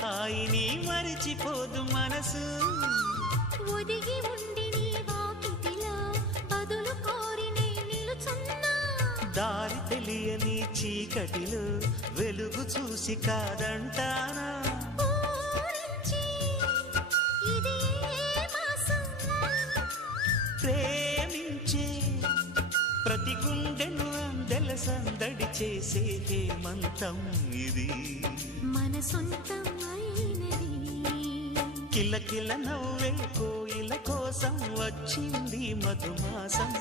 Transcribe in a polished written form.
హాయిని మరిచిపోదు మనసు ఒదిగి ఉండి నీ వాకిటిలో బదులు కోరి నే నిలుచున్నా దారి తెలియని చీకటిలో వెలుగు చూసి కాదంటానా ప్రేమించే ప్రతి గుండెను అందెల సందడి చేసే హేమంతం ఇది మన సొంతం అయినది కిలకిల నవ్వే కోయిల కోసం వచ్చింది మధుమాసం